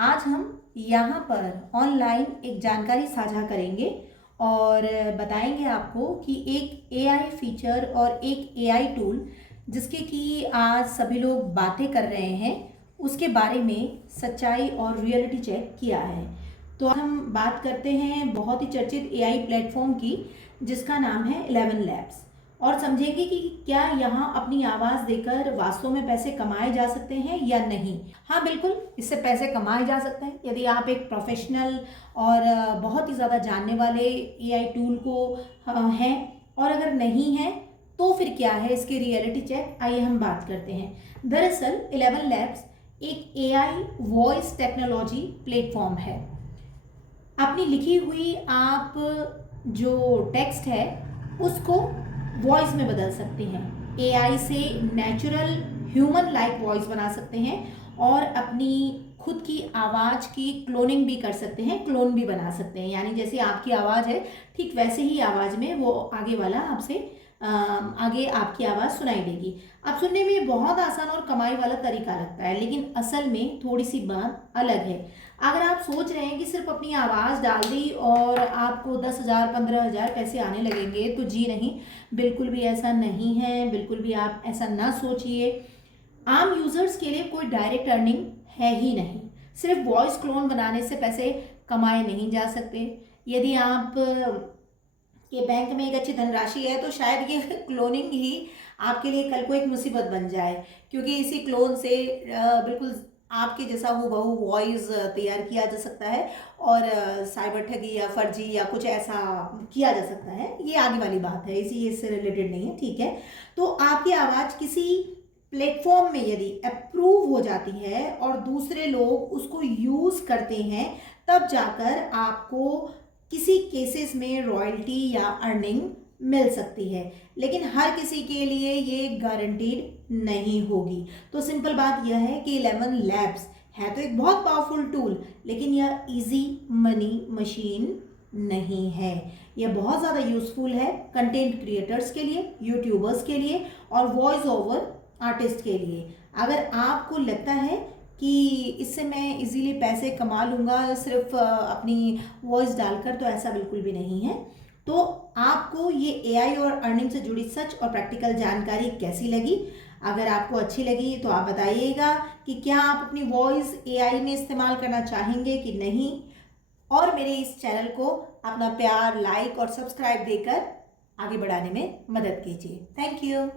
आज हम यहाँ पर ऑनलाइन एक जानकारी साझा करेंगे और बताएंगे आपको कि एक एआई फीचर और एक एआई टूल जिसके कि आज सभी लोग बातें कर रहे हैं उसके बारे में सच्चाई और रियलिटी चेक किया है। तो हम बात करते हैं बहुत ही चर्चित एआई प्लेटफॉर्म की जिसका नाम है 11 लैब्स और समझेंगे कि क्या यहाँ अपनी आवाज़ देकर वास्तव में पैसे कमाए जा सकते हैं या नहीं। हाँ बिल्कुल, इससे पैसे कमाए जा सकते हैं यदि आप एक प्रोफेशनल और बहुत ही ज़्यादा जानने वाले एआई टूल को हैं, और अगर नहीं है तो फिर क्या है इसके रियलिटी चेक, आइए हम बात करते हैं। दरअसल 11 लैब्स एक एआई वॉइस टेक्नोलॉजी प्लेटफॉर्म है। अपनी लिखी हुई आप जो टेक्स्ट है उसको वॉइस में बदल सकते हैं, एआई से नेचुरल ह्यूमन लाइक वॉइस बना सकते हैं और अपनी खुद की आवाज़ की क्लोनिंग भी कर सकते हैं, क्लोन भी बना सकते हैं। यानी जैसे आपकी आवाज़ है ठीक वैसे ही आवाज़ में वो आगे वाला आपसे आगे आपकी आवाज़ सुनाई देगी। अब सुनने में बहुत आसान और कमाई वाला तरीका लगता है, लेकिन असल में थोड़ी सी बात अलग है। अगर आप सोच रहे हैं कि सिर्फ अपनी आवाज़ डाल दी और आपको 10,000 15,000 पैसे आने लगेंगे, तो जी नहीं, बिल्कुल भी ऐसा नहीं है, बिल्कुल भी आप ऐसा ना सोचिए। आम यूज़र्स के लिए कोई डायरेक्ट अर्निंग है ही नहीं। सिर्फ वॉइस क्लोन बनाने से पैसे कमाए नहीं जा सकते। यदि आप के बैंक में एक अच्छी धनराशि है तो शायद ये क्लोनिंग ही आपके लिए कल को एक मुसीबत बन जाए, क्योंकि इसी क्लोन से बिल्कुल आपके जैसा हूबहू वॉइस तैयार किया जा सकता है और साइबर ठगी या फर्जी या कुछ ऐसा किया जा सकता है। ये आगे वाली बात है, इसी इससे रिलेटेड नहीं है, ठीक है। तो आपकी आवाज़ किसी प्लेटफॉर्म में यदि अप्रूव हो जाती है और दूसरे लोग उसको यूज़ करते हैं, तब जाकर आपको किसी केसेस में रॉयल्टी या अर्निंग मिल सकती है, लेकिन हर किसी के लिए ये गारंटीड नहीं होगी। तो सिंपल बात यह है कि 11 लैब्स है तो एक बहुत पावरफुल टूल, लेकिन यह इजी मनी मशीन नहीं है। यह बहुत ज़्यादा यूजफुल है कंटेंट क्रिएटर्स के लिए, यूट्यूबर्स के लिए और वॉइस ओवर आर्टिस्ट के लिए। अगर आपको लगता है कि इससे मैं इजीली पैसे कमा लूँगा सिर्फ अपनी वॉइस डालकर, तो ऐसा बिल्कुल भी नहीं है। तो आपको ये एआई और अर्निंग से जुड़ी सच और प्रैक्टिकल जानकारी कैसी लगी? अगर आपको अच्छी लगी तो आप बताइएगा कि क्या आप अपनी वॉइस एआई में इस्तेमाल करना चाहेंगे कि नहीं, और मेरे इस चैनल को अपना प्यार, लाइक और सब्सक्राइब देकर आगे बढ़ाने में मदद कीजिए। Thank you.